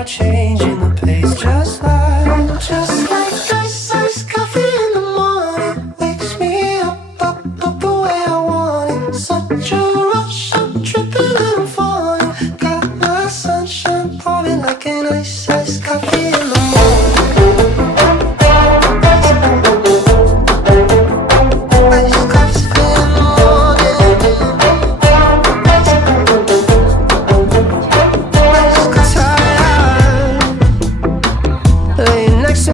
are changing the pace, just like iced coffee in the morning. Wakes me up the way I want it. Such a rush, I'm tripping and I'm falling. Got my sunshine pouring like an iced coffee.